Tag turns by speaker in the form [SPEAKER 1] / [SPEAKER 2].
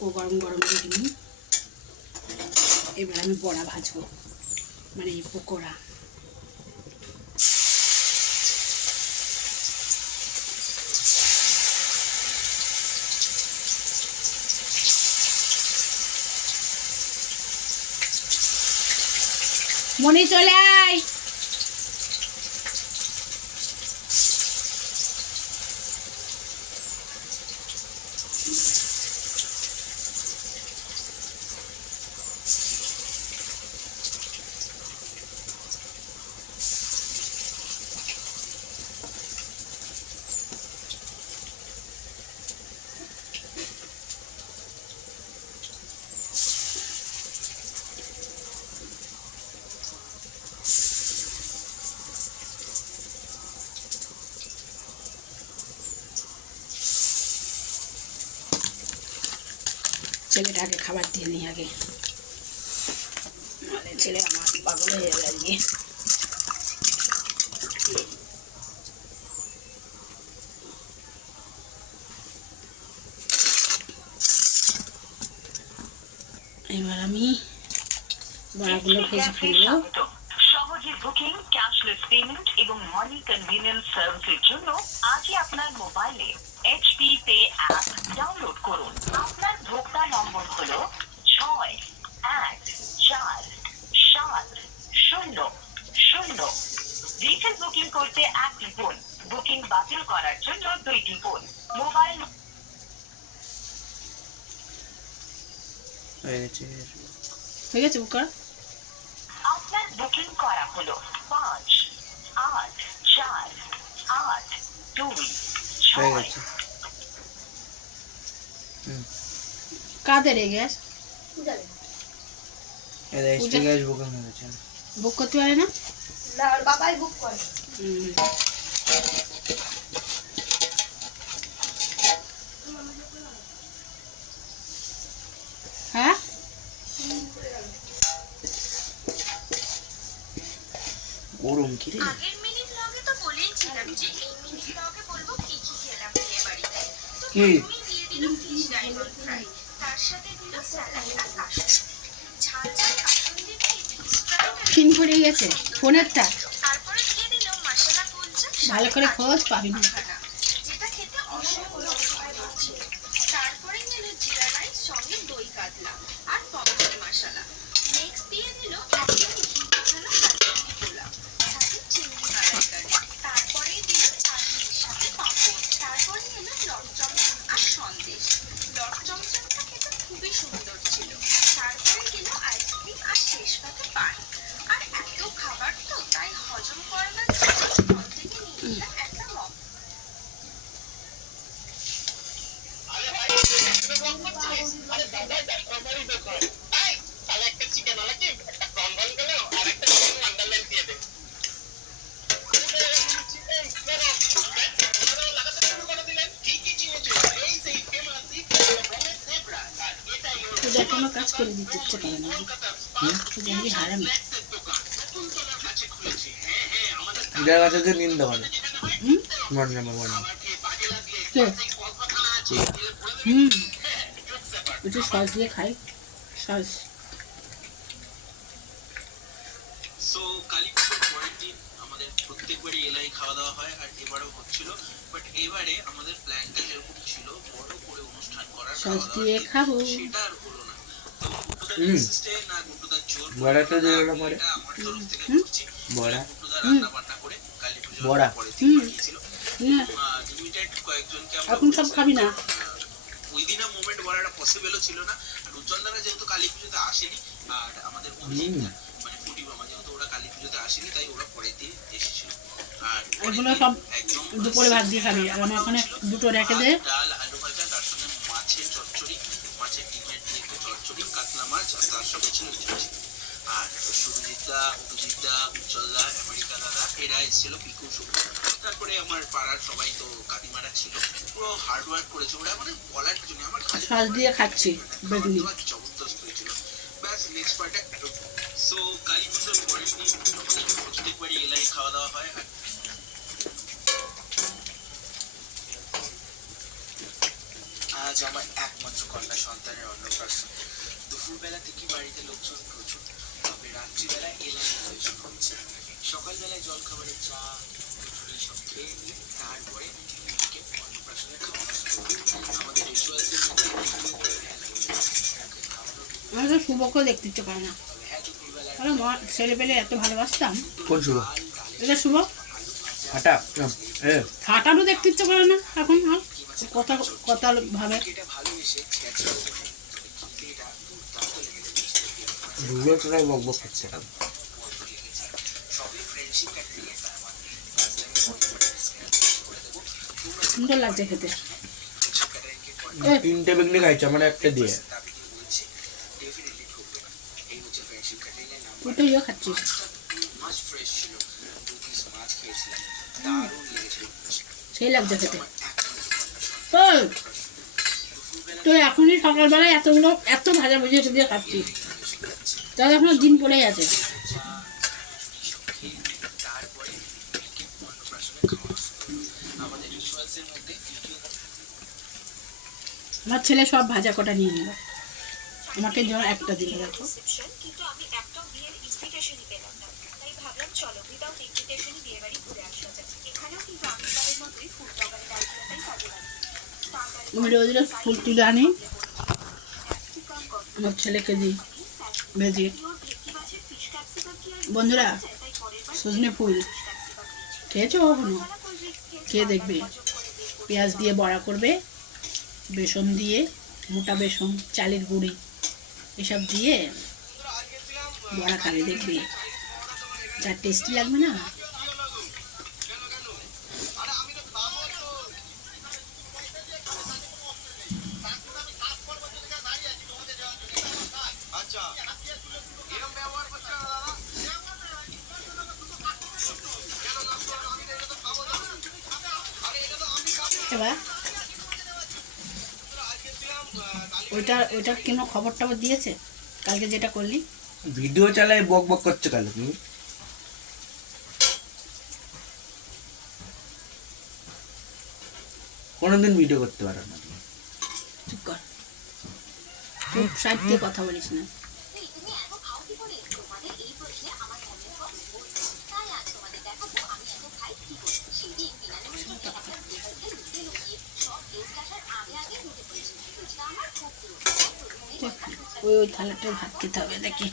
[SPEAKER 1] থাকো গরম গরম দিন এবার আমি বড়া ভাজবো মানে পকোড়া। মনে চলে আয়। ছেলেটাকে খাবার দিয়ে নিই আগে। নাহলে ছেলে আমার পাগল হয়ে যাবে আজকে। এবার আমি বড়াগুলো ভেজে ফেলব।
[SPEAKER 2] সহজে বুকিং ক্যাশলেস পেমেন্ট এবং মানি কনভিনিয়েন্স সার্ভিসের জন্য আজই আপনার মোবাইলে এইচপি পে অ্যাপ ডাউনলোড করুন। আপনার ভোক্তা নম্বর হলো ছয় এক চার সাত শূন্য শূন্য। রিটেল বুকিং করতে এক টিপুন বুকিং বাতিল করার জন্য দুই টিপুন মোবাইল
[SPEAKER 3] হয়ে গেছে।
[SPEAKER 1] গেছে বুকার?
[SPEAKER 2] আপনার বুকিং করা হলো পাঁচ আট চার আট দুই ছয়
[SPEAKER 3] গেছে হুম
[SPEAKER 1] কাদের এই গ্যাস?
[SPEAKER 3] গ্যাস বুকিং
[SPEAKER 1] বুক করতে পারে না?
[SPEAKER 4] না ওর বাবাই বুক করে।
[SPEAKER 1] হুম। হ্যাঁ?
[SPEAKER 3] গরম রে?
[SPEAKER 5] কি কি
[SPEAKER 1] টা পড়ে গেছে ফোনেরটা। ভালো করে খোঁজ পাবি না
[SPEAKER 5] খানা যেটা খেতে অসম্ভব সময় লাগছে তারপরে দিল জিরা রাইস সঙ্গে দই কাতলা আর পমফ্রেট মশলা নেক্সট দিয়ে দিল একদম ঘি মাখানো কাশ্মীরি পোলাও সাথে চিংড়ি মালাইকারি তারপরে দিল চাটনির সাথে পাঁপড় তারপরে এলো লট চমচম আর সন্দেশ লট চমচমটা খেতে খুবই সুন্দর ছিল তারপরে দিল আইসক্রিম আর শেষ পাতে পান আর এত খাবার তো তাই হজম করানোর জন্য হল থেকে নিয়ে এলাম একটা মগ
[SPEAKER 1] পূজা করে দিতে ইচ্ছে করে না। কি হারামি।
[SPEAKER 3] পূজার কাছে তো নিন্দা করে।
[SPEAKER 1] হুম?
[SPEAKER 3] নেবে
[SPEAKER 1] কে? হুম। একটু সস দিয়ে খাই। সস
[SPEAKER 6] সো কালী পুজোর পরের দিন আমাদের প্রত্যেকবারই এলাই খাওয়া দাওয়া হয় আর এবারেও হচ্ছিল। বাট এবারে আমাদের প্ল্যানটা যেরকম ছিল বড় করে অনুষ্ঠান করার
[SPEAKER 1] সস দিয়ে খাব।
[SPEAKER 6] সেটা আর হলো না।
[SPEAKER 3] যেগুলো করে। বড়া। বড়া।
[SPEAKER 6] আমরা
[SPEAKER 1] এখন সব খাবি না।
[SPEAKER 6] ওই দিনে মোমেন্ট বলাটা পসিবলও ছিল না আর উজ্জ্বল যেহেতু কালী পুজোতে আসেনি আর আমাদের অভিজিৎ মানে ফুটি মামা যেহেতু ওরা কালী পুজোতে আসেনি তাই ওরা পরের দিন এসেছিল আর
[SPEAKER 1] সব দুপুরে ভাত দিয়ে খাবি। আর আমার ওখানে দুটো রেখে দে।
[SPEAKER 6] ডাল আলু ভাজা তার সঙ্গে মাছের চচ্চড়ি মাছের ডিমের দিয়ে একটু চচ্চড়ি কাতলা মাছ আর তার সঙ্গে ছিল ইলিশ। আর সুরজিৎ দা অভিজিৎ দা উজ্জ্বল দা আমেরিকা দাদা এরা এসেছিল পিকু শুরু তারপরে আমার পাড়ার সবাই তো কাকিমারা ছিল। পুরো হার্ড ওয়ার্ক করেছে। ওরা মানে বলার নেই। আমার
[SPEAKER 1] সস দিয়ে খাচ্ছি
[SPEAKER 6] জবরদস্ত হয়েছিল। ব্যাস নেক্সট পার্টে সো কালী পুজোর পরের দিন আমাদের প্রত্যেকবারই এলাই খাওয়া দাওয়া হয় আর আজ আমার একমাত্র কন্যা সন্তানের অন্নপ্রাশন। দুপুরবেলা থেকে বাড়িতে লোকজন প্রচুর। তবে রাত্রিবেলা আয়োজন হচ্ছে সকালবেলায় জল খাবারের চা খিচুড়ি সব খেয়ে নিয়ে তারপরে অন্নপ্রাশনে হয়। আমাদের রিচুয়ালসের মধ্যে
[SPEAKER 1] তো শুভকেও দেখতে ইচ্ছে করে না।
[SPEAKER 6] হ্যাঁ
[SPEAKER 1] আরে মা ছেলে পেলে এত ভালোবাসতাম।
[SPEAKER 3] কোন শুভ?
[SPEAKER 1] এটা শুভ?
[SPEAKER 3] হাঁটা এ।
[SPEAKER 1] হাঁটারও দেখতে ইচ্ছে করে না এখন আর। কথা কথা ভাবে
[SPEAKER 6] এটা ভালোবেসে ছেঁচড়া তবে খিদেটা দুর্দান্ত লেগেছে
[SPEAKER 3] ভুলো তোরাই বক বক করছে
[SPEAKER 6] সবই ফ্রেন্ডশিপ কাটতে গিয়ে তার মানে টাইম করে দেবো তোমরা
[SPEAKER 1] সুন্দর লাগছে খেতে।
[SPEAKER 3] তিনটে বেগনি খাইছে আমার একটা দিয়ে।
[SPEAKER 1] তো
[SPEAKER 6] দারুণ লেগেছিল
[SPEAKER 1] সেই লাগছে খেতে। তুই এখনই সকালবেলায় এতগুলো এত ভাজা ভুজি দিয়ে খাচ্ছিস তাহলে এখনও দিন পড়েই আছে। আমার ছেলে সব ভাজা কটা নিয়ে নিল আমাকে যেন একটা দিল দেখো।
[SPEAKER 5] আমি
[SPEAKER 1] রোজ রোজ ফুল তুলে আনি। আমার ছেলেকে দিই। বন্ধুরা, সজনে ফুল। খেয়েছো কখনো?
[SPEAKER 5] খেয়ে
[SPEAKER 1] দেখবে। পেঁয়াজ দিয়ে বড়া করবে, বেসন দিয়ে, মোটা বেসন, চালের গুঁড়ি, এসব দিয়ে বড়া খাবে, দেখবে। যা টেস্টি লাগবে না? এবার ওইটা ওইটার কোনো খবর টবর দিয়েছে? কালকে যেটা করলি?
[SPEAKER 3] ভিডিও চালাই বক বক করছে কেন তুমি কোনোদিন ভিডিও করতে পারো না।
[SPEAKER 1] চুপ কর। চুপ সাইড দিয়ে কথা বলিস না
[SPEAKER 5] এই, তুমি এত খাও কি করে? তোমাদের এই প্রশ্নে আমার মনের ভাব বলতে। তাই আজ তোমাদের দেখাবো আমি এত খাই কি করে। সেদিন বিনা নিমন্ত্রণে একটা বিয়ে বাড়িতে লুকিয়ে লুকিয়ে সব guest আসার আগে আগে ঢুকে পড়েছি। ফুচকা আমার খুব প্রিয়। তাই প্রথমেই বললাম, ফুচকা
[SPEAKER 1] ওই ওই থালাটায় ভাত খেতে হবে দেখি